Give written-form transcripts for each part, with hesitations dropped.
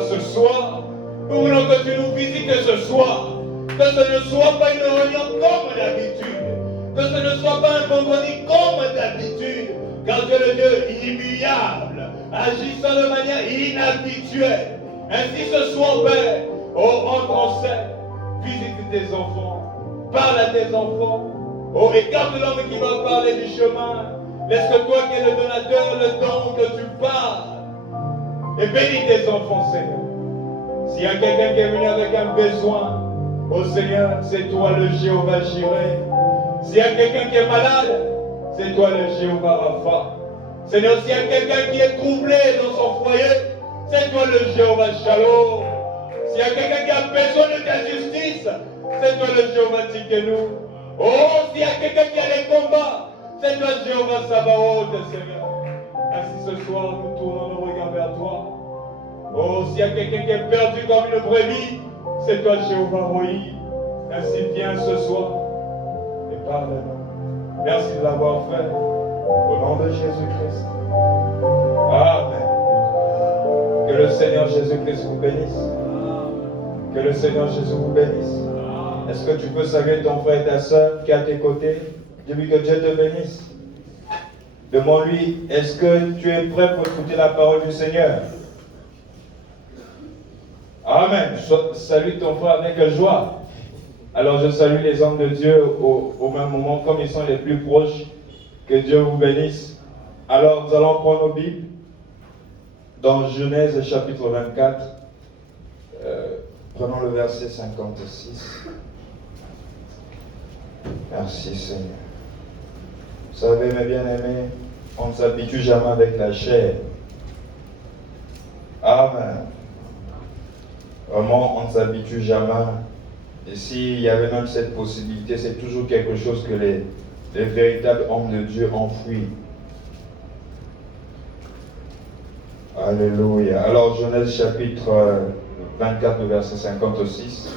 Seigneur, ce soir, nous voulons que tu nous visites ce soir. Que ce ne soit pas une réunion comme d'habitude. Que ce ne soit pas un vendredi comme d'habitude. Car tu es le Dieu immuable, agissant de manière inhabituelle. Ainsi ce soir, Père, entre en scène, visite tes enfants, parle à tes enfants. Écarte l'homme qui va parler du chemin. Laisse que toi qui es le donateur, le don que tu parles. Et bénis tes enfants, Seigneur. S'il y a quelqu'un qui est venu avec un besoin, Seigneur, c'est toi le Jéhovah Jireh. S'il y a quelqu'un qui est malade, c'est toi le Jéhovah Rapha. Seigneur, s'il y a quelqu'un qui est troublé dans son foyer, c'est toi le Jéhovah Shalom. S'il y a quelqu'un qui a besoin de ta justice, c'est toi le Jéhovah Tikenu. S'il y a quelqu'un qui a les combats, c'est toi Jéhovah Sabaoth, Seigneur. Ainsi ce soir, nous tournons nos regards vers toi. S'il y a quelqu'un qui est perdu comme une brebis, c'est toi Jéhovah Rohi. Ainsi viens ce soir et parle-nous. Merci de l'avoir fait. Au nom de Jésus-Christ. Amen. Que le Seigneur Jésus-Christ vous bénisse. Que le Seigneur Jésus vous bénisse. Est-ce que tu peux saluer ton frère et ta soeur qui est à tes côtés? Dis-lui que Dieu te bénisse. Demande-lui, est-ce que tu es prêt pour écouter la parole du Seigneur? Amen. Salue ton frère avec joie. Alors je salue les hommes de Dieu au même moment, comme ils sont les plus proches. Que Dieu vous bénisse. Alors nous allons prendre nos Bibles dans Genèse chapitre 24. Prenons le verset 56. Merci Seigneur. Vous savez, mes bien-aimés, on ne s'habitue jamais avec la chair. Amen. Vraiment, on ne s'habitue jamais. Et s'il y avait même cette possibilité, c'est toujours quelque chose que les véritables hommes de Dieu enfouissent. Alléluia. Alors, Genèse chapitre 24, verset 56.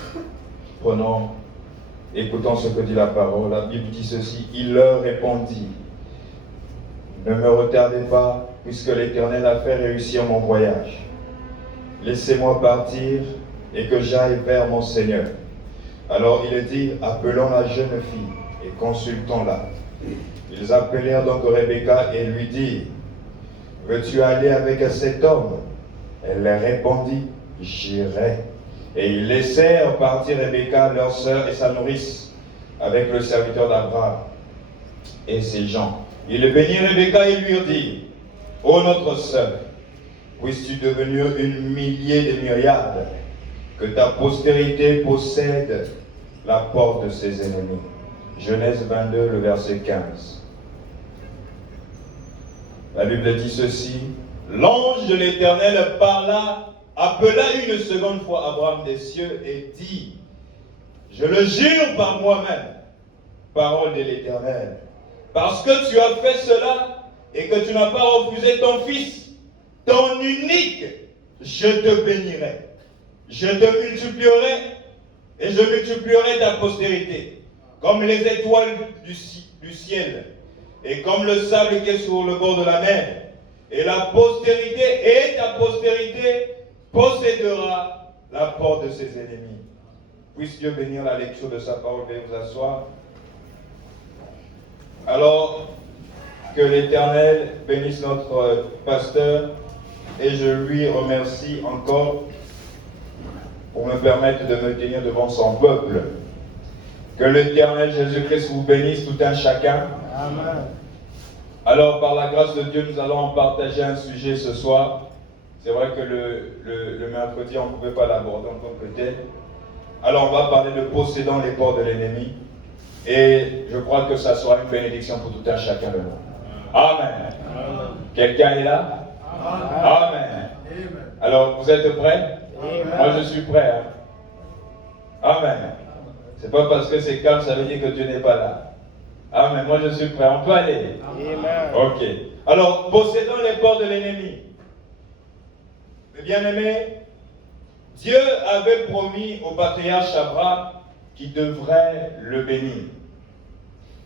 Prenons, écoutons ce que dit la parole. La Bible dit ceci. Il leur répondit, ne me retardez pas, puisque l'Éternel a fait réussir mon voyage. Laissez-moi partir et que j'aille vers mon Seigneur. Alors il dit, appelons la jeune fille et consultons-la. Ils appelèrent donc Rebecca et lui dirent, veux-tu aller avec cet homme? Elle leur répondit, j'irai. Et ils laissèrent partir Rebecca, leur sœur et sa nourrice, avec le serviteur d'Abraham et ses gens. Ils bénirent Rebecca et lui dirent, ô notre sœur, puisses-tu devenir une millier de myriades, que ta postérité possède la porte de ses ennemis. Genèse 22, le verset 15. La Bible dit ceci, l'ange de l'Éternel appela une seconde fois Abraham des cieux et dit, je le jure par moi-même, parole de l'Éternel, parce que tu as fait cela et que tu n'as pas refusé ton fils, ton unique, je te bénirai. Je te multiplierai et je multiplierai ta postérité, comme les étoiles du ciel et comme le sable qui est sur le bord de la mer. Et la postérité et ta postérité possédera la porte de ses ennemis. Puisse Dieu bénir la lecture de sa parole. Veuillez vous asseoir. Alors, que l'Éternel bénisse notre pasteur et je lui remercie encore pour me permettre de me tenir devant son peuple. Que l'Éternel Jésus-Christ vous bénisse tout un chacun. Amen. Alors, par la grâce de Dieu, nous allons partager un sujet ce soir. C'est vrai que le mercredi, on ne pouvait pas l'aborder en tant que tel. Alors, on va parler de possédant les portes de l'ennemi. Et je crois que ça sera une bénédiction pour tout un chacun de nous. Amen. Amen. Quelqu'un est là? Amen. Amen. Alors, vous êtes prêts? Amen. Moi, je suis prêt. Hein? Amen. C'est pas parce que c'est calme, ça veut dire que Dieu n'est pas là. Amen. Moi, je suis prêt. On peut aller? Amen. Ok. Alors, possédons les portes de l'ennemi. Mes bien-aimés, Dieu avait promis au patriarche Abraham qu'il devrait le bénir.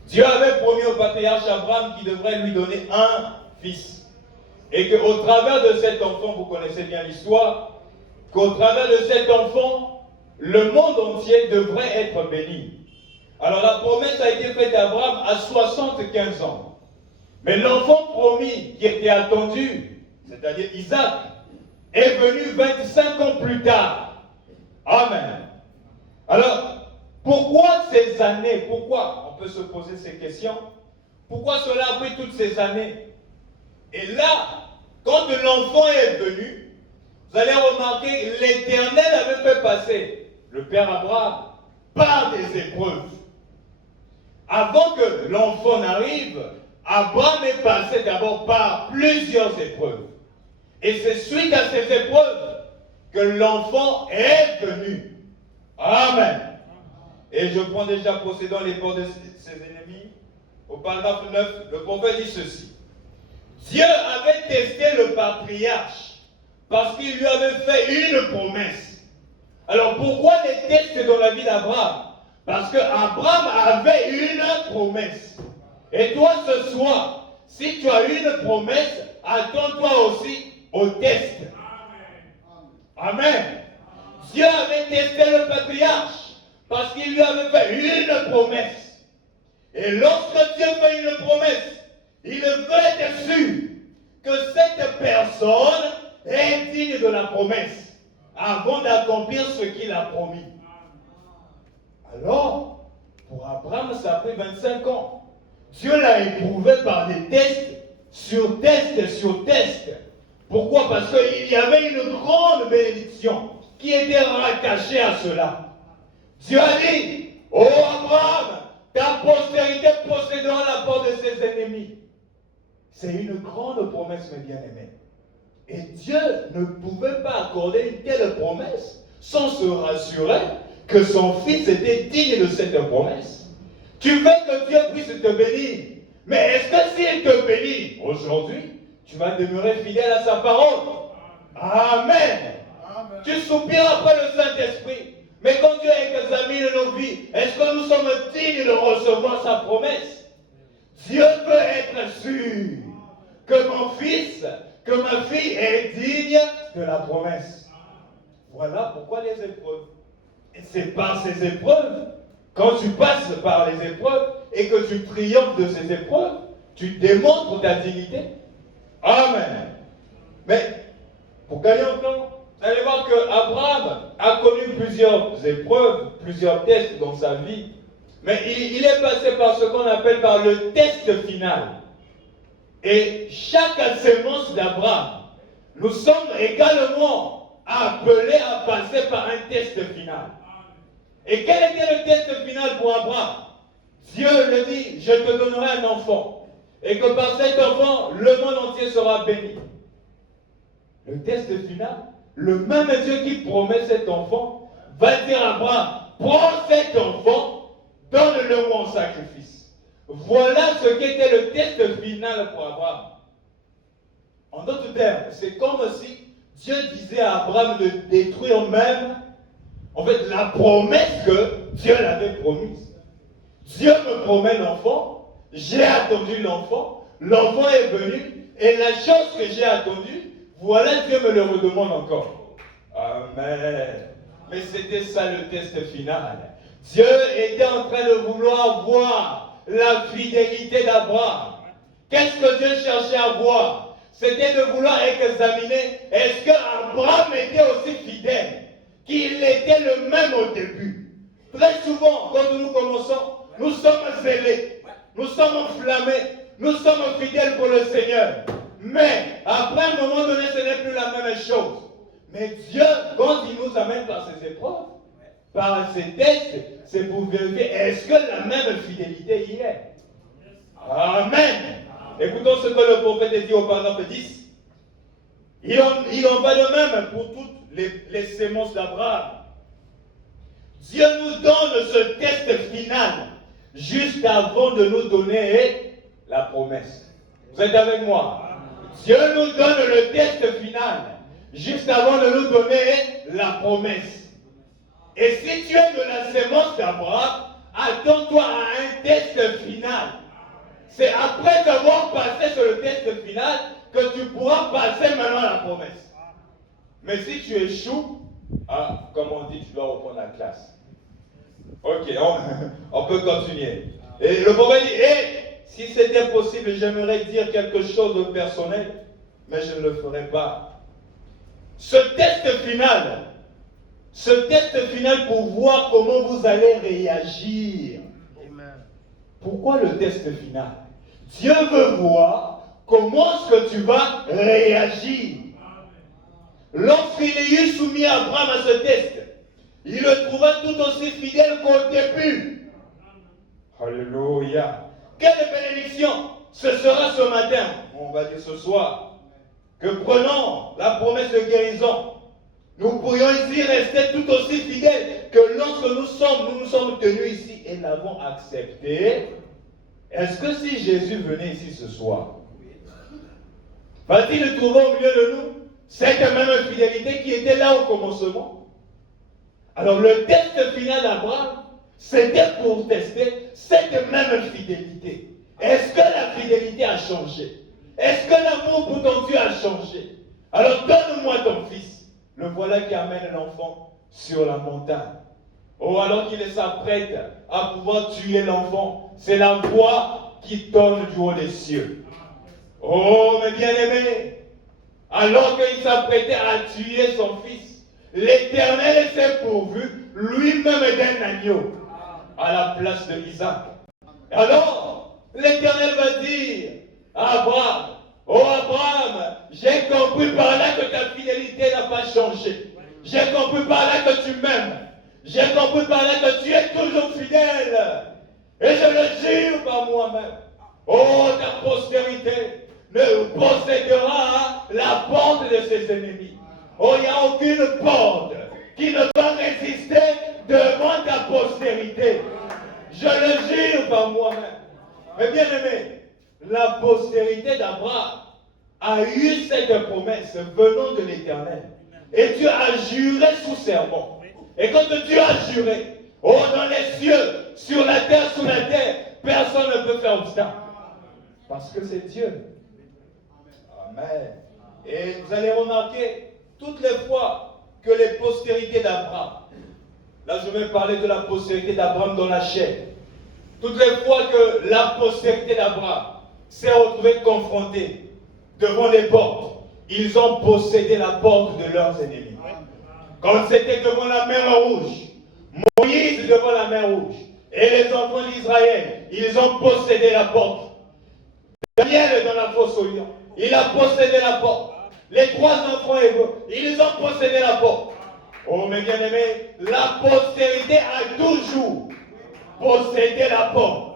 Dieu avait promis au patriarche Abraham qu'il devrait lui donner un fils. Et qu'au travers de cet enfant, vous connaissez bien l'histoire, qu'au travers de cet enfant, le monde entier devrait être béni. Alors la promesse a été faite à Abraham à 75 ans. Mais l'enfant promis qui était attendu, c'est-à-dire Isaac, est venu 25 ans plus tard. Amen. Alors, pourquoi ces années? Pourquoi? On peut se poser ces questions. Pourquoi cela a pris toutes ces années? Et là, quand l'enfant est venu, vous allez remarquer, l'Éternel avait fait passer le Père Abraham par des épreuves. Avant que l'enfant n'arrive, Abraham est passé d'abord par plusieurs épreuves. Et c'est suite à ces épreuves que l'enfant est venu. Amen. Et je prends déjà possédant les portes de ses ennemis. Au paragraphe 9, le prophète dit ceci. Dieu avait testé le patriarche parce qu'il lui avait fait une promesse. Alors pourquoi les tests dans la vie d'Abraham? Parce qu'Abraham avait une promesse. Et toi ce soir, si tu as une promesse, attends-toi aussi au test. Amen. Dieu avait testé le patriarche parce qu'il lui avait fait une promesse. Et lorsque Dieu fait une promesse, il veut être sûr que cette personne est digne de la promesse avant d'accomplir ce qu'il a promis. Alors, pour Abraham, ça a pris 25 ans. Dieu l'a éprouvé par des tests sur tests sur tests. Pourquoi? Parce qu'il y avait une grande bénédiction qui était rattachée à cela. Dieu a dit, ô Abraham, ta postérité possédera la porte de ses ennemis. C'est une grande promesse, mes bien-aimés. Et Dieu ne pouvait pas accorder une telle promesse sans se rassurer que son fils était digne de cette promesse. Tu veux que Dieu puisse te bénir, mais est-ce que s'il te bénit aujourd'hui, tu vas demeurer fidèle à sa parole? Amen. Amen. Tu soupires après le Saint-Esprit. Mais quand Dieu examine nos vies, est-ce que nous sommes dignes de recevoir sa promesse? Dieu veut être sûr que mon fils, que ma fille est digne de la promesse. Voilà pourquoi les épreuves. Et c'est par ces épreuves, quand tu passes par les épreuves et que tu triomphes de ces épreuves, tu démontres ta dignité. Amen. Mais pour gagner en temps, vous allez voir qu'Abraham a connu plusieurs épreuves, plusieurs tests dans sa vie. Mais il est passé par ce qu'on appelle par le test final. Et chaque sémence d'Abraham, nous sommes également appelés à passer par un test final. Et quel était le test final pour Abraham? Dieu le dit, je te donnerai un enfant. Et que par cet enfant, le monde entier sera béni. Le test final, le même Dieu qui promet cet enfant, va dire à Abraham, prends cet enfant, donne-le-moi en sacrifice. Voilà ce qu'était le test final pour Abraham. En d'autres termes, c'est comme si Dieu disait à Abraham de détruire même, en fait, la promesse que Dieu l'avait promise. Dieu me promet l'enfant, j'ai attendu l'enfant est venu, et la chose que j'ai attendue, voilà, Dieu me le redemande encore. Amen. Mais c'était ça le test final. Dieu était en train de vouloir voir la fidélité d'Abraham. Qu'est-ce que Dieu cherchait à voir? C'était de vouloir examiner, est-ce qu'Abraham était aussi fidèle qu'il était le même au début? Très souvent, quand nous commençons, nous sommes zélés, nous sommes enflammés, nous sommes fidèles pour le Seigneur. Mais après un moment donné, ce n'est plus la même chose. Mais Dieu, quand il nous amène par ces épreuves, par ces tests, c'est pour vérifier, est-ce que la même fidélité y est? Amen. Écoutons ce que le prophète dit au paragraphe 10. Il en va de même pour toutes les sémences d'Abraham. Dieu nous donne ce test final juste avant de nous donner la promesse. Vous êtes avec moi? Dieu nous donne le test final juste avant de nous donner la promesse. Et si tu es de la sémence d'Abraham, attends-toi à un test final. C'est après avoir passé sur le test final que tu pourras passer maintenant à la promesse. Mais si tu échoues, comme on dit, tu dois reprendre la classe. Ok, on peut continuer. Et le prophète dit, si c'était possible, j'aimerais dire quelque chose de personnel, mais je ne le ferai pas. Ce test final pour voir comment vous allez réagir. Pourquoi le test final? Dieu veut voir comment est-ce que tu vas réagir. Lorsqu'il est soumis Abraham à ce test, il le trouva tout aussi fidèle qu'au début. Alléluia. Quelle bénédiction ce sera ce matin, on va dire ce soir, que prenons la promesse de guérison. Nous pourrions ici rester tout aussi fidèles que lorsque nous nous sommes tenus ici et l'avons accepté. Est-ce que si Jésus venait ici ce soir, va-t-il trouver au milieu de nous cette même fidélité qui était là au commencement? Alors le test final d'Abraham, c'était pour tester cette même fidélité. Est-ce que la fidélité a changé? Est-ce que l'amour pour ton Dieu a changé? Alors donne-moi ton fils. Le voilà qui amène l'enfant sur la montagne. Oh, alors qu'il s'apprête à pouvoir tuer l'enfant, c'est la voix qui tombe du haut des cieux. Oh, mes bien-aimés, alors qu'il s'apprêtait à tuer son fils, l'Éternel s'est pourvu lui-même d'un agneau à la place de Isaac. Alors, l'Éternel va dire à Abraham, oh Abraham, j'ai compris par là que ta fidélité n'a pas changé. J'ai compris par là que tu m'aimes. J'ai compris par là que tu es toujours fidèle. Et je le jure par moi-même. Oh, ta postérité ne possédera la porte de ses ennemis. Oh, il n'y a aucune porte qui ne va résister devant ta postérité. Je le jure par moi-même. Mais bien aimé, la postérité d'Abraham a eu cette promesse venant de l'Éternel. Et Dieu a juré sous serment. Et quand Dieu a juré, oh, dans les cieux, sur la terre, sous la terre, personne ne peut faire obstacle. Parce que c'est Dieu. Amen. Et vous allez remarquer, toutes les fois que les postérités d'Abraham, là je vais parler de la postérité d'Abraham dans la chair, toutes les fois que la postérité d'Abraham s'est retrouvée confrontée devant les portes, ils ont possédé la porte de leurs ennemis. Quand c'était devant la mer Rouge, Moïse devant la mer Rouge, et les enfants d'Israël, ils ont possédé la porte. Daniel dans la fosse au lion, il a possédé la porte. Les trois enfants hébreux, ils ont possédé la porte. Oh mes bien-aimés, la postérité a toujours possédé la porte.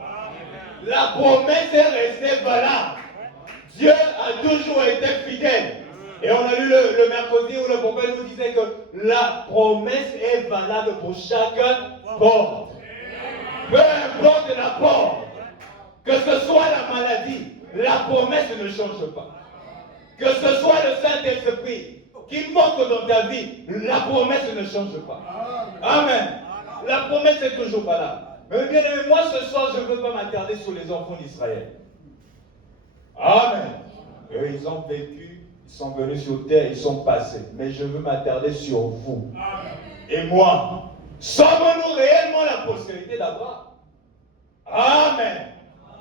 La promesse est restée valable. Dieu a toujours été fidèle. Et on a lu le mercredi où le prophète nous disait que la promesse est valable pour chaque porte. Peu importe la porte, que ce soit la maladie, la promesse ne change pas. Que ce soit le Saint-Esprit qui manque dans ta vie, la promesse ne change pas. Amen. La promesse est toujours valable. Mais bien aimé, moi ce soir, je ne veux pas m'attarder sur les enfants d'Israël. Amen. Eux, ils ont vécu, ils sont venus sur terre, ils sont passés. Mais je veux m'attarder sur vous. Et moi. Sommes-nous réellement la postérité d'Abraham? Amen.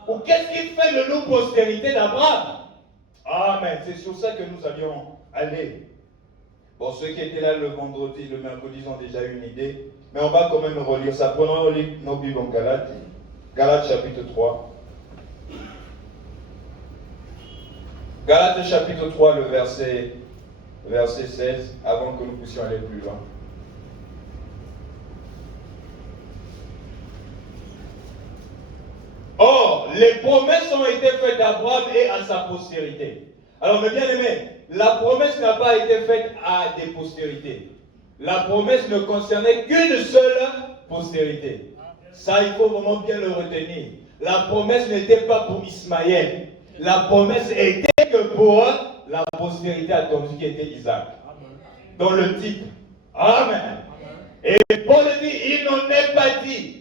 Ou qu'est-ce qui fait de nous postérité d'Abraham? Amen. C'est sur ça que nous allions aller. Bon, ceux qui étaient là le vendredi, le mercredi, ils ont déjà eu une idée. Mais on va quand même relire ça. Prenons nos Bibles en Galates. Galates chapitre 3. Galates chapitre 3, le verset 16, avant que nous puissions aller plus loin. Or, les promesses ont été faites à Abraham et à sa postérité. Alors, mes bien-aimés, la promesse n'a pas été faite à des postérités. La promesse ne concernait qu'une seule postérité. Ça, il faut vraiment bien le retenir. La promesse n'était pas pour Ismaël. La promesse était que pour la postérité attendue qui était Isaac. Dans le type. Amen. Et Paul dit, il n'en est pas dit.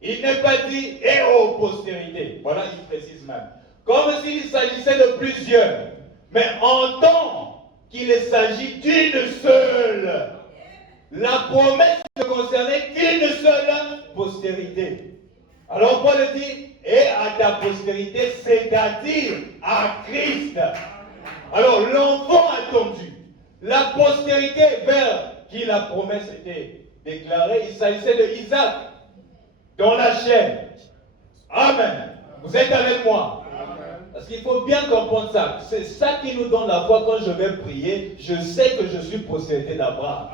Il n'est pas dit et aux postérités. Voilà, il précise même. Comme s'il s'agissait de plusieurs. Mais en tant qu'il s'agit d'une seule. La promesse ne concernait qu'une seule postérité. Alors Paul dit, et à ta postérité, c'est-à-dire à Christ. Alors l'enfant attendu, la postérité vers qui la promesse était déclarée, il s'agissait de Isaac, dans la chaîne. Amen. Vous êtes avec moi? Parce qu'il faut bien comprendre ça. C'est ça qui nous donne la foi. Quand je vais prier, je sais que je suis postérité d'Abraham.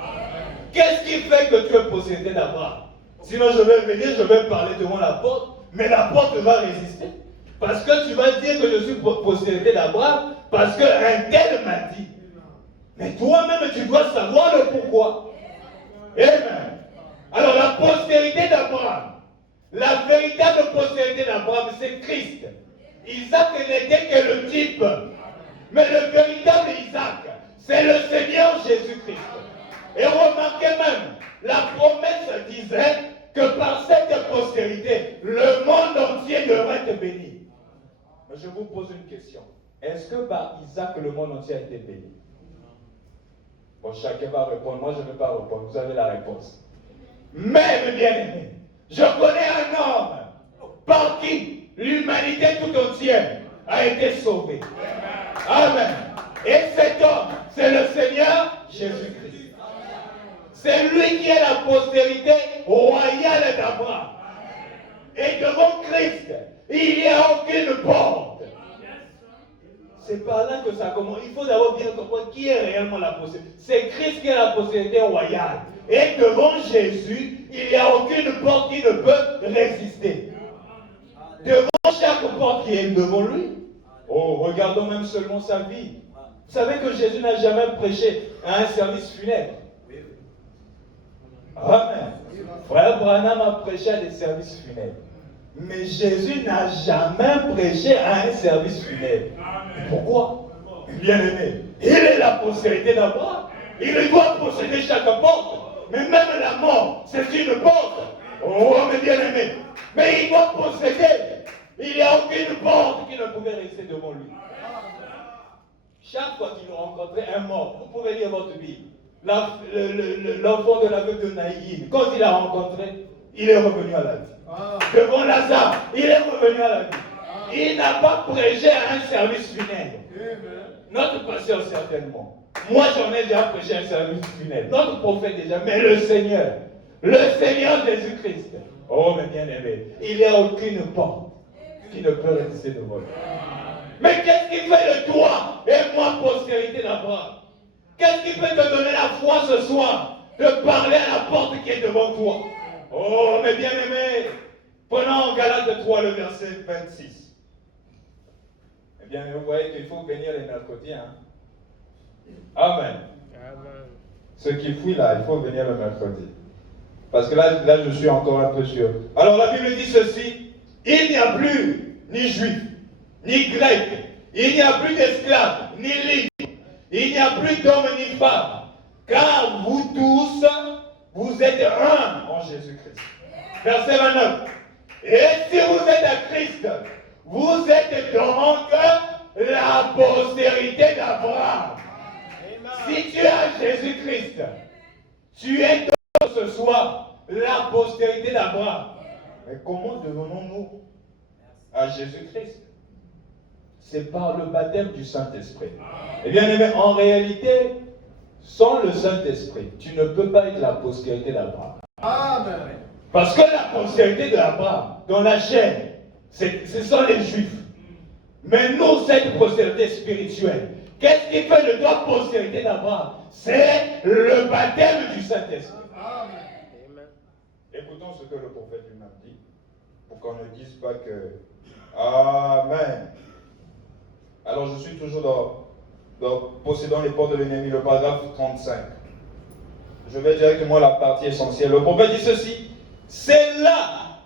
Qu'est-ce qui fait que tu es postérité d'Abraham? Sinon je vais venir, je vais parler devant la porte, mais la porte va résister. Parce que tu vas dire que je suis postérité d'Abraham, parce qu'un tel m'a dit. Mais toi-même, tu dois savoir le pourquoi. Amen. Alors la postérité d'Abraham, la véritable postérité d'Abraham, c'est Christ. Isaac n'était que le type. Mais le véritable Isaac, c'est le Seigneur Jésus-Christ. Et remarquez même, la promesse disait que par cette postérité, le monde entier devrait être béni. Je vous pose une question. Est-ce que par Isaac, le monde entier a été béni? Bon, chacun va répondre. Moi, je ne vais pas répondre. Vous avez la réponse. Mais, mes bien-aimés, je connais un homme par qui l'humanité tout entière a été sauvée. Amen. Et cet homme, c'est le Seigneur Jésus-Christ. C'est lui qui est la postérité royale d'Abraham. Et devant Christ, il n'y a aucune porte. C'est par là que ça commence. Il faut d'abord bien comprendre qui est réellement la postérité. C'est Christ qui est la postérité royale. Et devant Jésus, il n'y a aucune porte qui ne peut résister. Devant chaque porte qui est devant lui. Oh, regardons même seulement sa vie. Vous savez que Jésus n'a jamais prêché à un service funèbre. Amen. Frère Branham a prêché à des services funèbres. Mais Jésus n'a jamais prêché à un service funèbre. Pourquoi? Bien-aimé, il est la postérité d'Abraham. Il doit posséder chaque porte. Mais même la mort, c'est une porte. Oh, mes bien-aimés. Mais il doit posséder. Il n'y a aucune porte qui ne pouvait rester devant lui. Chaque fois qu'il rencontrait un mort, vous pouvez lire votre Bible. L'enfant de la veuve de Naïm, quand il l'a rencontré, il est revenu à la vie. Devant Lazare, il est revenu à la vie. Il n'a pas prêché à un service funèbre. Notre pasteur certainement. Moi j'en ai déjà prêché à un service funèbre. Notre prophète déjà, mais le Seigneur Jésus-Christ. Oh mes bien-aimés, il n'y a aucune porte qui ne peut résister devant lui. Mais qu'est-ce qui fait de toi et moi postérité d'Abraham? Qu'est-ce qui peut te donner la foi ce soir de parler à la porte qui est devant toi? Oh, mes bien-aimés, prenons Galates 3, le verset 26. Eh bien, vous voyez qu'il faut bénir les mercredis. Hein? Amen. Amen. Ceux qui fuient là, il faut bénir le mercredi. Parce que là, je suis encore un peu sûr. Alors, la Bible dit ceci. Il n'y a plus ni juif, ni grec. Il n'y a plus d'esclaves, ni libres. Il n'y a plus d'hommes ni femmes, car vous tous, vous êtes un en Jésus-Christ. Verset 29. Et si vous êtes à Christ, vous êtes donc la postérité d'Abraham. Si tu as Jésus-Christ, tu es donc ce soir la postérité d'Abraham. Mais comment devenons-nous à Jésus-Christ? C'est par le baptême du Saint-Esprit. Eh bien, aimé, en réalité, sans le Saint-Esprit, tu ne peux pas être la postérité d'Abraham. Amen. Parce que la postérité d'Abraham, dans la chaîne, ce sont les Juifs. Mais nous, cette postérité spirituelle, qu'est-ce qui fait de toi postérité d'Abraham? C'est le baptême du Saint-Esprit. Amen. Écoutons ce que le prophète lui-même dit, pour qu'on ne dise pas que Amen. Alors je suis toujours dans possédant les portes de l'ennemi, le paragraphe 35. Je vais directement à la partie essentielle. Le prophète dit ceci. C'est là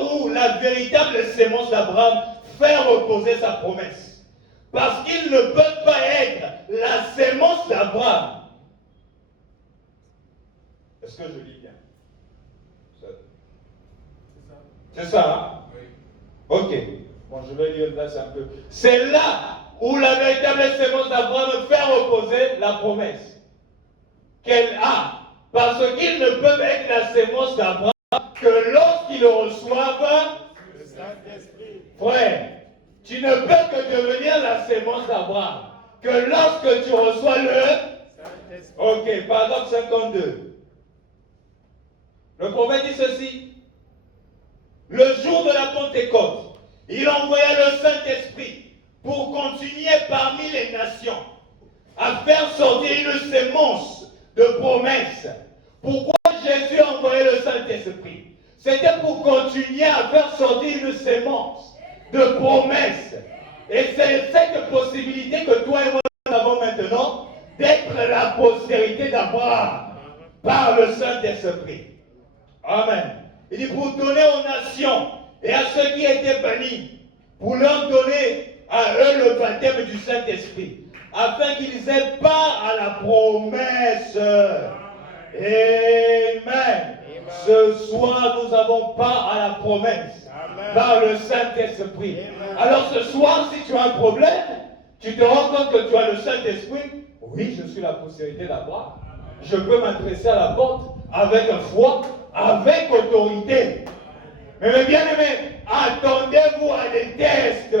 où la véritable sémence d'Abraham fait reposer sa promesse. Parce qu'il ne peut pas être la sémence d'Abraham. Est-ce que je lis bien? C'est ça, hein? Oui. Ok. Bon, je vais lire là, c'est un peu. C'est là où la véritable sémence d'Abraham fait reposer la promesse qu'elle a. Parce qu'ils ne peuvent être la sémence d'Abraham que lorsqu'ils reçoivent le Saint-Esprit. Frère, tu ne peux que devenir la sémence d'Abraham que lorsque tu reçois le Saint-Esprit. Ok, paragraphe 52. Le prophète dit ceci. Le jour de la Pentecôte, il envoya le Saint-Esprit pour continuer parmi les nations à faire sortir une sémence de promesses. Pourquoi Jésus a envoyé le Saint-Esprit? C'était pour continuer à faire sortir une sémence de promesses. Et c'est cette possibilité que toi et moi nous avons maintenant d'être la postérité d'Abraham par le Saint-Esprit. Amen. Il dit pour donner aux nations et à ceux qui étaient bannis, pour leur donner à eux le baptême du Saint-Esprit, afin qu'ils aient part à la promesse. Amen. Ce soir, nous avons part à la promesse. Amen. Par le Saint-Esprit. Alors ce soir, si tu as un problème, tu te rends compte que tu as le Saint-Esprit. Oui, je suis la postérité d'Abraham. Je peux m'adresser à la porte avec foi, avec autorité. Mais mes bien-aimés, attendez-vous à des tests.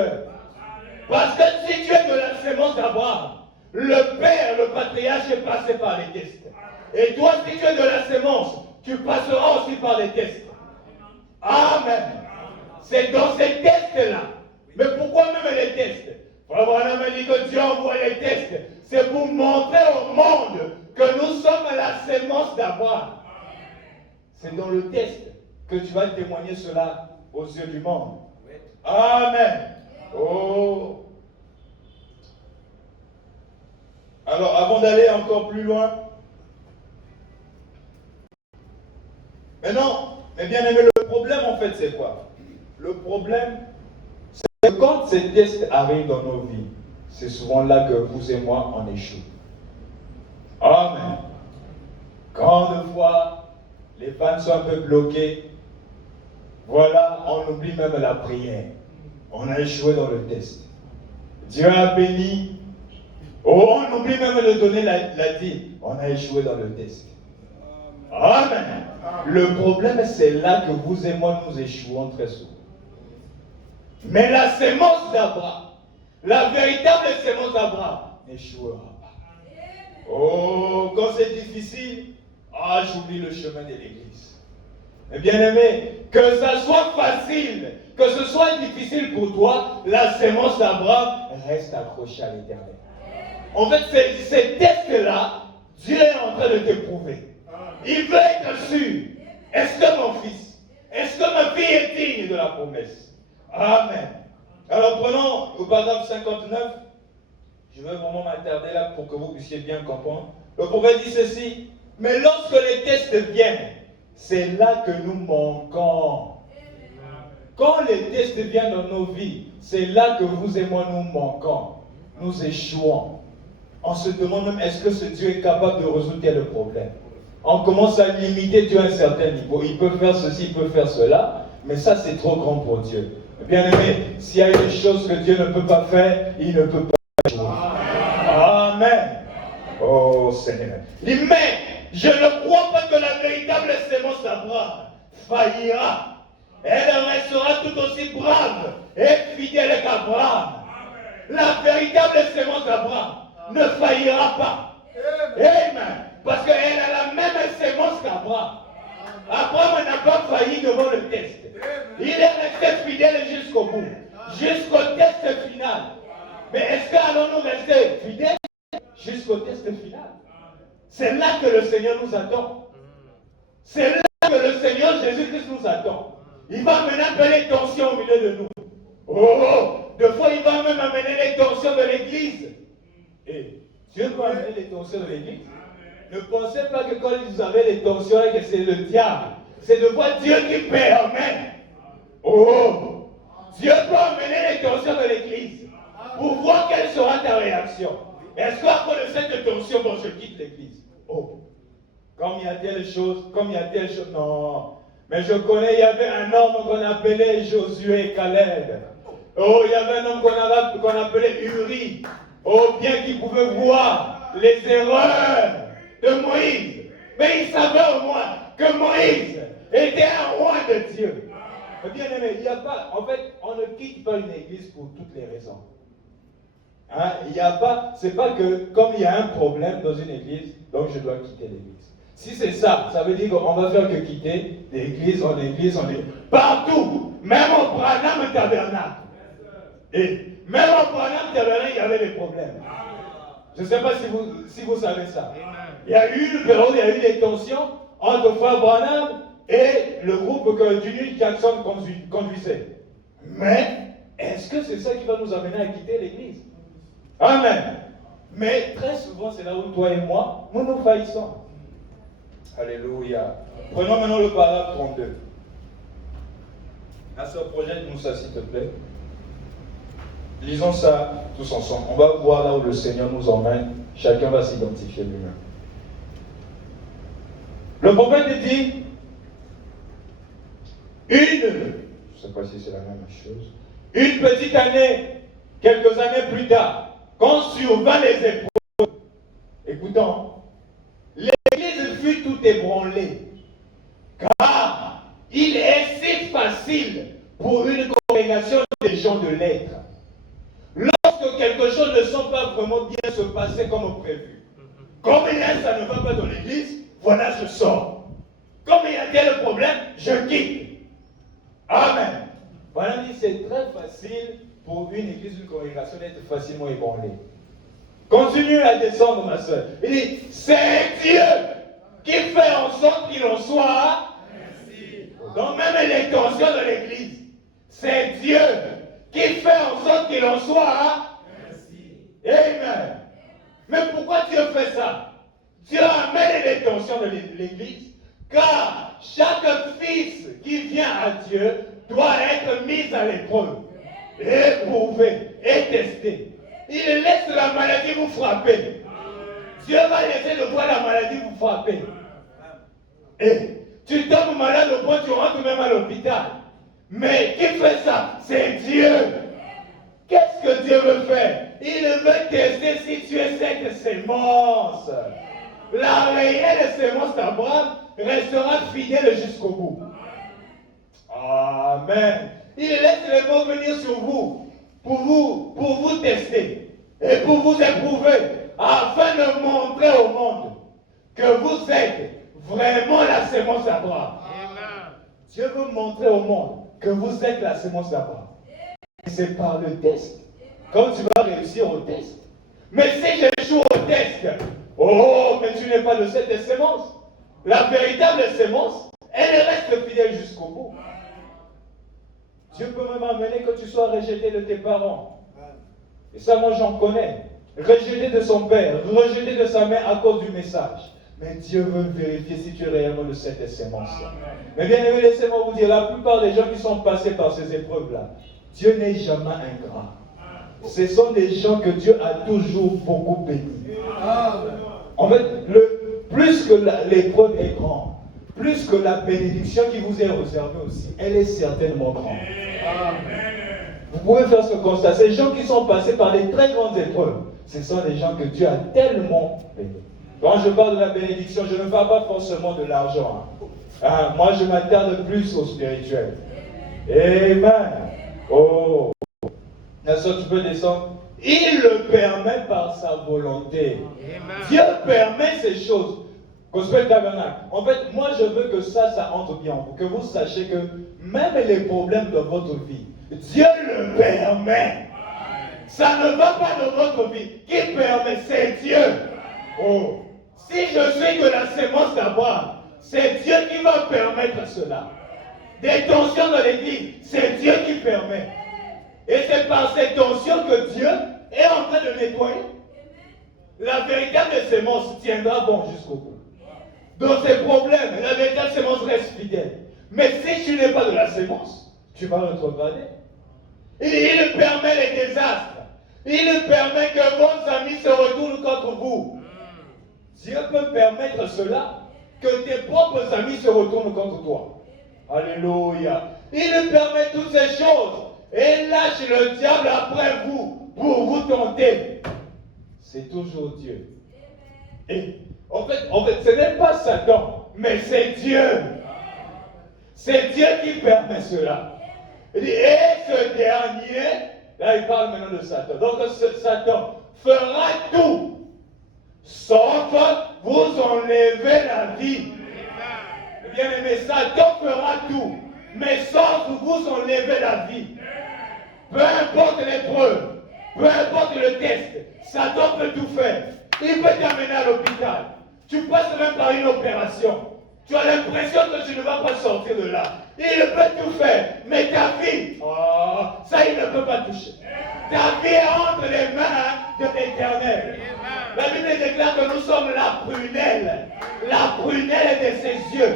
Parce que si tu es de la sémence d'Abraham, le père, le patriarche est passé par les tests. Et toi, si tu es de la sémence, tu passeras aussi par les tests. Amen. C'est dans ces tests-là. Mais pourquoi même les tests? Frère Branham a dit que Dieu envoie les tests. C'est pour montrer au monde que nous sommes la sémence d'Abraham. C'est dans le test que tu vas témoigner cela aux yeux du monde. Amen. Oh. Alors, avant d'aller encore plus loin, maintenant, mes bien-aimés, le problème en fait, c'est quoi? Le problème, c'est que quand ces tests arrivent dans nos vies, c'est souvent là que vous et moi, on échoue. Amen. Quand de fois, les fans sont un peu bloqués, voilà, on oublie même la prière. On a échoué dans le test. Dieu a béni. Oh, on oublie même de donner la dîme. On a échoué dans le test. Amen. Le problème, c'est là que vous et moi, nous échouons très souvent. Mais la sémence d'Abraham, la véritable sémence d'Abraham, n'échouera pas. Oh, quand c'est difficile, j'oublie le chemin de l'église. Mais bien aimé, que ça soit facile, que ce soit difficile pour toi, la sémence d'Abraham reste accrochée à l'éternel. En fait, ces tests-là, Dieu est en train de t'éprouver. Il veut être sûr. Est-ce que mon fils, est-ce que ma fille est digne de la promesse? Amen. Alors prenons au paragraphe 59. Je vais vraiment m'attarder là pour que vous puissiez bien comprendre. Le prophète dit ceci. Mais lorsque les tests viennent, c'est là que nous manquons. Quand les tests viennent dans nos vies, c'est là que vous et moi nous manquons. Nous échouons. On se demande même, est-ce que ce Dieu est capable de résoudre tel problème? On commence à limiter Dieu à un certain niveau. Il peut faire ceci, il peut faire cela, mais ça c'est trop grand pour Dieu. Bien aimé, s'il y a des choses que Dieu ne peut pas faire, il ne peut pas jouer. Amen. Oh Seigneur. Il dit, mais je ne crois pas que la véritable sémence d'Abraham faillira. Elle restera tout aussi brave et fidèle qu'Abraham. La véritable sémence d'Abraham ne faillira pas. Amen. Parce qu'elle a la même sémence qu'Abraham. Abraham n'a pas failli devant le test. Il est resté fidèle jusqu'au bout. Jusqu'au test final. Mais est-ce qu'allons-nous rester fidèles jusqu'au test final? C'est là que le Seigneur nous attend. C'est là que le Seigneur Jésus-Christ nous attend. Il va amener un peu les tensions au milieu de nous. Oh, de fois il va même amener les tensions de l'église. Et Dieu va amener les tensions de l'église. Ne pensez pas que quand vous avez les tensions, que c'est le diable. C'est de voir Dieu qui permet. Oh, Dieu peut amener les tensions de l'église pour voir quelle sera ta réaction. Est-ce qu'à cause de cette tension, bon, je quitte l'église? Oh, comme il y a telle chose, non. Mais je connais, il y avait un homme qu'on appelait Josué et Caleb. Oh, il y avait un homme qu'on appelait Uri. Oh, bien qu'il pouvait voir les erreurs de Moïse. Mais il savait au moins que Moïse était un roi de Dieu. Bien aimé, il n'y a pas, en fait, on ne quitte pas une église pour toutes les raisons. Hein, il n'y a pas, c'est pas que comme il y a un problème dans une église, donc je dois quitter l'église. Si c'est ça, ça veut dire qu'on va faire que quitter d'église en église, on est partout, même au Branham Tabernacle. Et même au Branham Tabernacle, il y avait des problèmes. Je ne sais pas si vous savez ça. Il y a eu une période, il y a eu des tensions entre Frère Branham et le groupe que Junior Jackson conduisait. Mais, est-ce que c'est ça qui va nous amener à quitter l'église? Amen. Mais très souvent, c'est là où toi et moi, nous faillissons. Alléluia. Prenons maintenant le paragraphe 32. À ce projet, nous ça, s'il te plaît. Lisons ça tous ensemble. On va voir là où le Seigneur nous emmène. Chacun va s'identifier lui-même. Le prophète dit je ne sais pas si c'est la même chose, une petite année, quelques années plus tard, quand survint les épreuves, écoutons, l'église fut tout ébranlée, car il est si facile pour une congrégation des gens de l'être. Lorsque quelque chose ne semble pas vraiment bien se passer comme prévu. Comme il y a ça ne va pas dans l'église, voilà, je sors. Comme il y a tel problème, je quitte. Amen. Voilà, c'est très facile pour une église, une congrégation d'être facilement ébranlée. Continue à descendre, ma soeur. Il dit, c'est Dieu qui fait en sorte qu'il en soit. Merci. Donc même les tensions de l'église, c'est Dieu qui fait en sorte qu'il en soit. Merci. Amen. Mais pourquoi Dieu fait ça? Dieu amène les tensions de l'église, car chaque fils qui vient à Dieu doit être mis à l'épreuve, éprouvé et testé. Il laisse la maladie vous frapper. Dieu va laisser le voir la maladie vous frapper. Et tu tombes malade au point où tu rentres même à l'hôpital. Mais qui fait ça? C'est Dieu. Qu'est-ce que Dieu veut faire? Il veut tester si tu es cette sémence. La réelle sémence d'Abraham restera fidèle jusqu'au bout. Amen. Il laisse les mots venir sur vous, pour vous tester et pour vous éprouver, afin de montrer au monde que vous êtes vraiment la sémence d'Abraham. Dieu veut montrer au monde que vous êtes la sémence d'Abraham. C'est par le test. Quand tu vas réussir au test. Mais si j'échoue au test, oh, mais tu n'es pas de cette sémence. La véritable sémence, elle reste fidèle jusqu'au bout. Dieu peut même amener que tu sois rejeté de tes parents. Et ça, moi, j'en connais. Rejeté de son père, rejeté de sa mère à cause du message. Mais Dieu veut vérifier si tu es réellement de cette sémence. Mais bien aimé, laissez-moi vous dire, la plupart des gens qui sont passés par ces épreuves-là, Dieu n'est jamais ingrat. Ce sont des gens que Dieu a toujours beaucoup bénis. En fait, plus que l'épreuve est grande, plus que la bénédiction qui vous est réservée aussi, elle est certainement grande. Vous pouvez faire ce constat. Ces gens qui sont passés par des très grandes épreuves, ce sont des gens que Dieu a tellement bénis. Quand je parle de la bénédiction, je ne parle pas forcément de l'argent. Moi, je m'attarde plus au spirituel. Amen. Oh. Tu peux descendre. Il le permet par sa volonté. Amen. Dieu permet ces choses. Gospel Tabernacle. En fait, moi, je veux que ça entre bien en vous. Que vous sachiez que même les problèmes de votre vie, Dieu le permet. Ça ne va pas de votre vie. Qui permet? C'est Dieu. Oh. Si je suis que la sémence d'Abraham, c'est Dieu qui va permettre cela. Des tensions dans l'église, c'est Dieu qui permet. Et c'est par ces tensions que Dieu est en train de nettoyer. La véritable sémence tiendra bon jusqu'au bout. Dans ces problèmes, la véritable sémence reste fidèle. Mais si tu n'es pas de la sémence, tu vas rétrograder. Il permet les désastres. Il permet que vos amis se retournent contre vous. Dieu peut permettre cela, que tes propres amis se retournent contre toi. Alléluia. Il permet toutes ces choses. et lâche le diable après vous pour vous tenter. C'est toujours Dieu. Et en fait, ce n'est pas Satan, mais c'est Dieu. C'est Dieu qui permet cela. Il dit, et ce dernier, là il parle maintenant de Satan. Donc Satan fera tout, sauf vous enlever la vie. Bien aimé, Satan fera tout, mais sauf vous enlever la vie. Peu importe l'épreuve, peu importe le test, Satan peut tout faire. Il peut t'amener à l'hôpital. Tu passes même par une opération. Tu as l'impression que tu ne vas pas sortir de là. Il peut tout faire, mais ta vie, ça il ne peut pas toucher. Ta vie est entre les mains de l'Éternel. La Bible déclare que nous sommes la prunelle de ses yeux.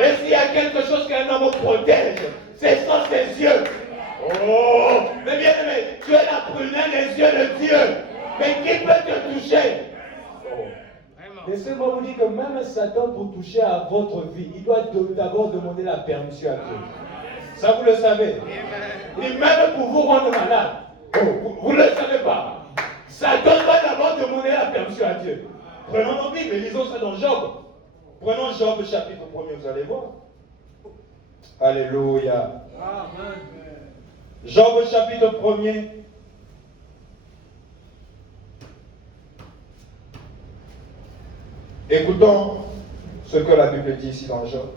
Et s'il y a quelque chose qu'un homme protège, ce sont ses yeux. Oh, mais bien aimé, tu es la prunelle des yeux de Dieu. Mais qui peut te toucher? Laissez-moi vous dire que même Satan, pour toucher à votre vie, il doit d'abord demander la permission à Dieu. Ça, vous le savez. Et même pour vous rendre malade, vous ne le savez pas. Satan doit d'abord demander la permission à Dieu. Prenons nos Bibles et lisons ça dans Job. Prenons Job chapitre 1er, vous allez voir. Alléluia. Job chapitre 1er. Écoutons ce que la Bible dit ici dans Job.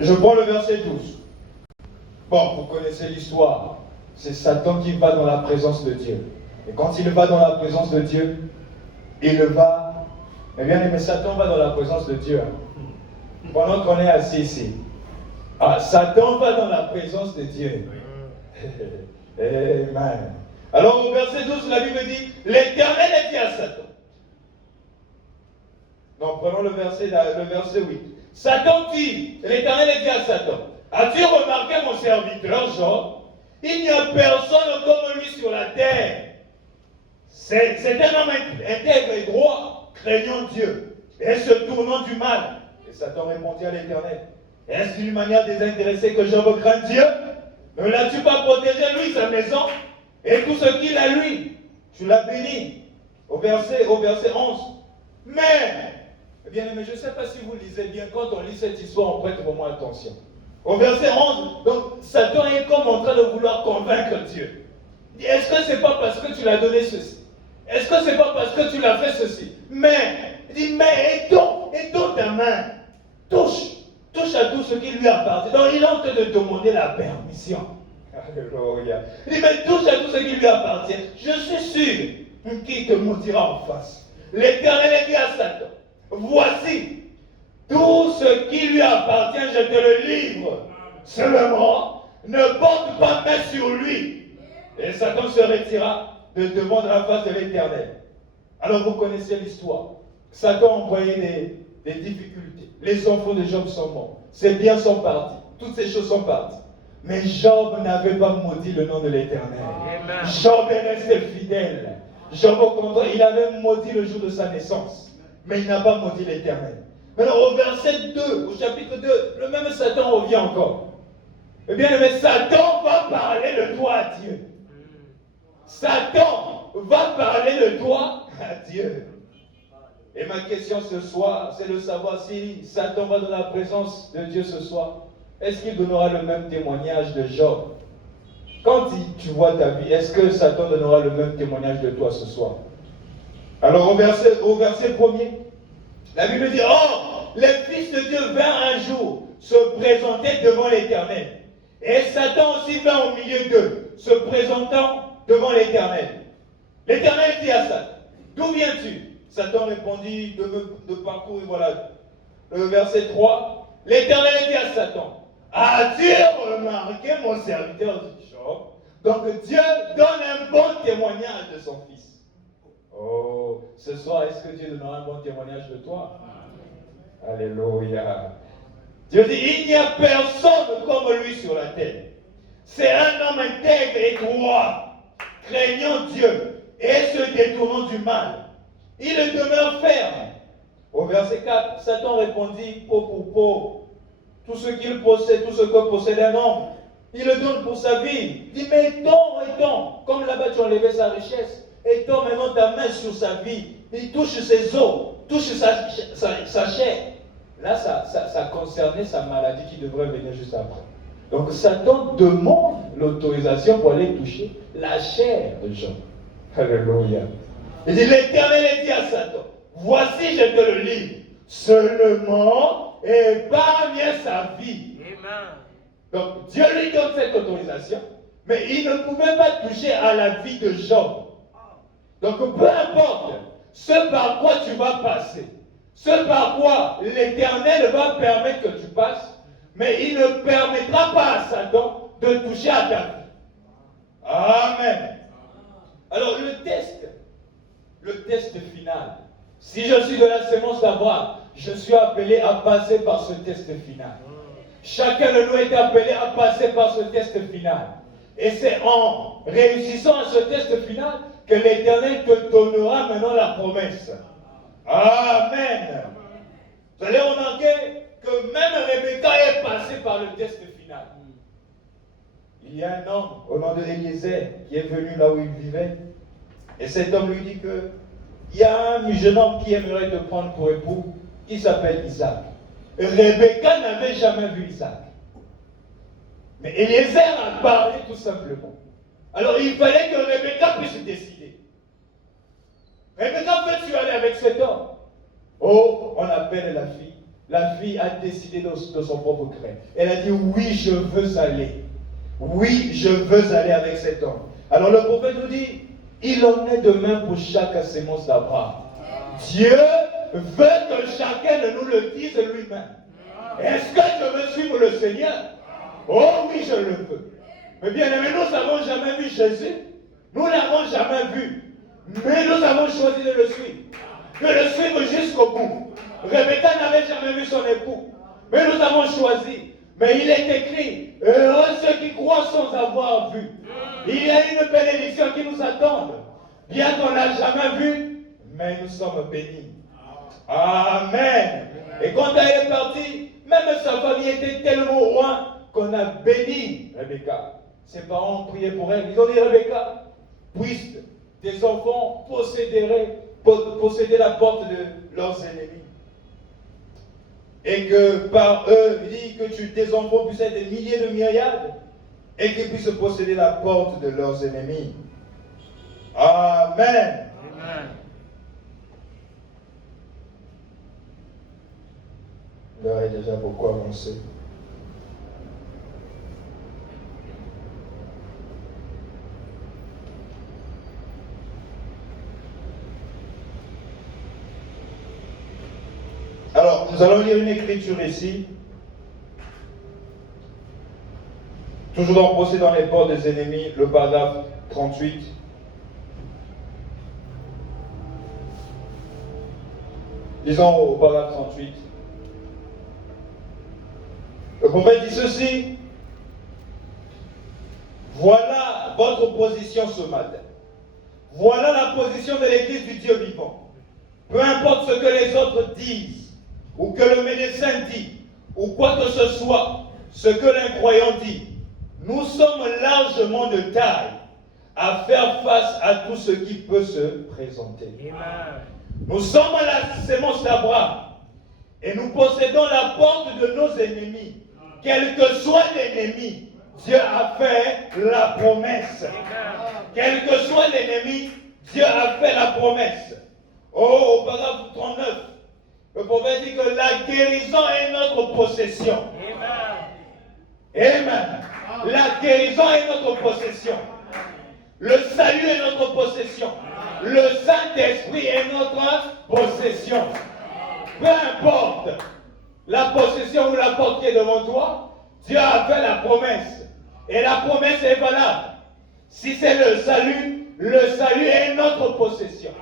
Je prends le verset 12. Bon, vous connaissez l'histoire. C'est Satan qui va dans la présence de Dieu. Et quand il va dans la présence de Dieu, il va... Eh bien, mais Satan va dans la présence de Dieu. Pendant qu'on est assis ici. Satan va dans la présence de Dieu. Amen. Alors au verset 12, la Bible dit, l'Éternel a dit à Satan. Donc prenons le verset 8. Satan dit, l'Éternel a dit à Satan, as-tu remarqué mon serviteur Job? Il n'y a personne comme lui sur la terre. C'est un homme intègre et droit, craignant Dieu, et se tournant du mal. Et Satan répondit à l'Éternel, est-ce une manière désintéressée que Job craint Dieu? Ne l'as-tu pas protégé lui, sa maison, et tout ce qu'il a lui? Tu l'as béni. Au verset 11. Mais, bien aimé, je ne sais pas si vous lisez bien, quand on lit cette histoire, on prête vraiment attention. Au verset 11, donc Satan est comme en train de vouloir convaincre Dieu. Est-ce que c'est pas parce que tu l'as donné ceci? Est-ce que c'est pas parce que tu l'as fait ceci? Mais, il dit, mais étends ta main, touche à tout ce qui lui appartient. Donc il est en train de demander la permission. Alléluia. Il dit, mais touche à tout ce qui lui appartient. Je suis sûr qu'il te maudira en face. L'Éternel dit à Satan, voici, tout ce qui lui appartient, je te le livre. Seulement, ne porte pas main sur lui. Et Satan se retira de devant la face de l'Éternel. Alors vous connaissez l'histoire. Satan a envoyé des difficultés. Les enfants de Job sont morts. Ses biens sont partis. Toutes ces choses sont parties. Mais Job n'avait pas maudit le nom de l'Éternel. Job est resté fidèle. Job, au contraire, il avait maudit le jour de sa naissance. Mais il n'a pas maudit l'Éternel. Maintenant, au verset 2, au chapitre 2, le même Satan revient encore. Eh bien, mais Satan va parler de toi à Dieu. Satan va parler de toi à Dieu. Et ma question ce soir, c'est de savoir si Satan va dans la présence de Dieu ce soir. Est-ce qu'il donnera le même témoignage de Job? Quand tu vois ta vie, est-ce que Satan donnera le même témoignage de toi ce soir? Alors au verset 1er, la Bible dit, les fils de Dieu vinrent un jour se présenter devant l'Éternel. Et Satan aussi vint au milieu d'eux, se présentant devant l'Éternel. L'Éternel dit à Satan, d'où viens-tu? Satan répondit, de parcours, et voilà. Le verset 3, l'Éternel dit à Satan, as-tu remarqué mon serviteur Job? Donc Dieu donne un bon témoignage de son fils. Oh, ce soir, est-ce que Dieu donnera un bon témoignage de toi? Alléluia. Dieu dit, il n'y a personne comme lui sur la terre. C'est un homme intègre et droit, craignant Dieu et se détournant du mal, il demeure ferme. Au verset 4, Satan répondit peau pour peau. Tout ce qu'il possède, tout ce que possède un homme, il le donne pour sa vie. Il dit, mais étends, comme là-bas tu enlevais sa richesse, étends maintenant ta main sur sa vie. Il touche ses os, touche sa chair. Là, ça concernait sa maladie qui devrait venir juste après. Donc Satan demande l'autorisation pour aller toucher la chair de Job. Alléluia. Il dit, l'Éternel dit à Satan, voici je te le livre, seulement épargne sa vie. Amen. Donc Dieu lui donne cette autorisation, mais il ne pouvait pas toucher à la vie de Job. Donc peu importe ce par quoi tu vas passer, ce par quoi l'Éternel va permettre que tu passes, mais il ne permettra pas à Satan de toucher à ta vie. Amen. Alors le test final. Si je suis de la sémence d'Abraham, je suis appelé à passer par ce test final. Chacun de nous est appelé à passer par ce test final. Et c'est en réussissant à ce test final que l'Éternel te donnera maintenant la promesse. Amen. Vous allez remarquer que même Rebecca est passée par le test final. Il y a un homme au nom de Eliezer qui est venu là où il vivait. Et cet homme lui dit que il y a un jeune homme qui aimerait te prendre pour époux, qui s'appelle Isaac. Et Rebecca n'avait jamais vu Isaac. Mais Eliezer a parlé tout simplement. Alors il fallait que Rebecca puisse décider. Rebecca, veux-tu aller avec cet homme? Oh, on appelle la fille. La fille a décidé de son propre gré. Elle a dit, oui, je veux aller. Oui, je veux aller avec cet homme. Alors le prophète nous dit, il en est de même pour chaque sémence d'Abraham. Dieu veut que chacun de nous le dise lui-même. Est-ce que je veux suivre le Seigneur? Oh oui, je le veux. Mais bien aimé, nous n'avons jamais vu Jésus. Nous ne l'avons jamais vu. Mais nous avons choisi de le suivre. De le suivre jusqu'au bout. Rebecca n'avait jamais vu son époux. Mais nous avons choisi. Mais il est écrit, heureux ceux qui croient sans avoir vu. Il y a une bénédiction qui nous attend. Bien qu'on ne l'a jamais vu, mais nous sommes bénis. Amen. Et quand elle est partie, même sa famille était tellement loin qu'on a béni Rebecca. Ses parents ont prié pour elle. Ils ont dit, Rebecca, puissent tes enfants posséder la porte de leurs ennemis. Et que par eux, il dit que tes enfants puissent être des milliers de myriades et qu'ils puissent posséder la porte de leurs ennemis. Amen. Amen. L'heure est déjà beaucoup avancée. Alors, nous allons lire une écriture ici. Toujours dans Procès dans les portes des ennemis, le paragraphe 38. Lisons au paragraphe 38. Le prophète dit ceci. Voilà votre position ce matin. Voilà la position de l'Église du Dieu vivant. Peu importe ce que les autres disent, ou que le médecin dit, ou quoi que ce soit, ce que l'incroyant dit, nous sommes largement de taille à faire face à tout ce qui peut se présenter. Amen. Nous sommes la sémence d'Abraham et nous possédons la porte de nos ennemis. Quel que soit l'ennemi, Dieu a fait la promesse. Quel que soit l'ennemi, Dieu a fait la promesse. Oh, au paragraphe 39, le prophète dit que la guérison est notre possession. Amen. La guérison est notre possession. Le salut est notre possession. Le Saint-Esprit est notre possession. Peu importe la possession ou la porte qui est devant toi, Dieu a fait la promesse. Et la promesse est valable. Si c'est le salut est notre possession.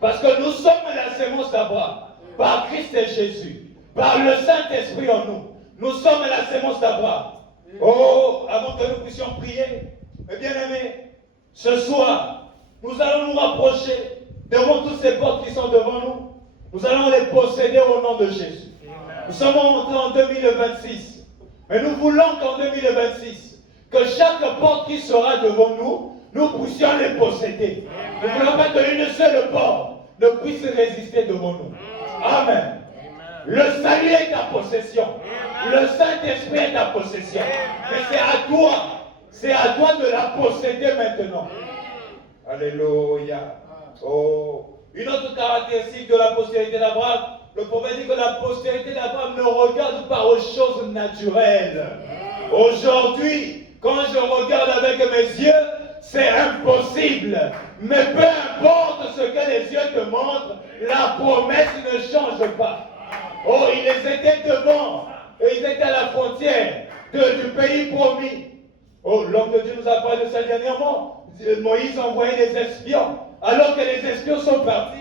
Parce que nous sommes la sémence d'Abraham. Par Christ et Jésus. Par le Saint-Esprit en nous. Nous sommes la sémence d'Abraham. Oh, avant que nous puissions prier, mes bien-aimés, Ce soir, nous allons nous rapprocher devant toutes ces portes qui sont devant nous. Nous allons les posséder au nom de Jésus. Nous sommes entrés en 2026. Mais nous voulons qu'en 2026, que chaque porte qui sera devant nous, nous puissions les posséder. Nous ne voulons pas qu'une seule porte ne puisse résister devant nous. Amen. Le salut est ta possession. Le Saint-Esprit est ta possession. Mais c'est à toi de la posséder maintenant. Alléluia. Oh. Une autre caractéristique de la postérité d'Abraham, le prophète dit que la postérité d'Abraham ne regarde pas aux choses naturelles. Aujourd'hui, quand je regarde avec mes yeux, c'est impossible. Mais peu importe ce que les yeux te montrent, la promesse ne change pas. Oh, ils étaient devant, et ils étaient à la frontière du pays promis. Oh, l'homme de Dieu nous a parlé de ça dernièrement. Moïse envoyait des espions. Alors que les espions sont partis,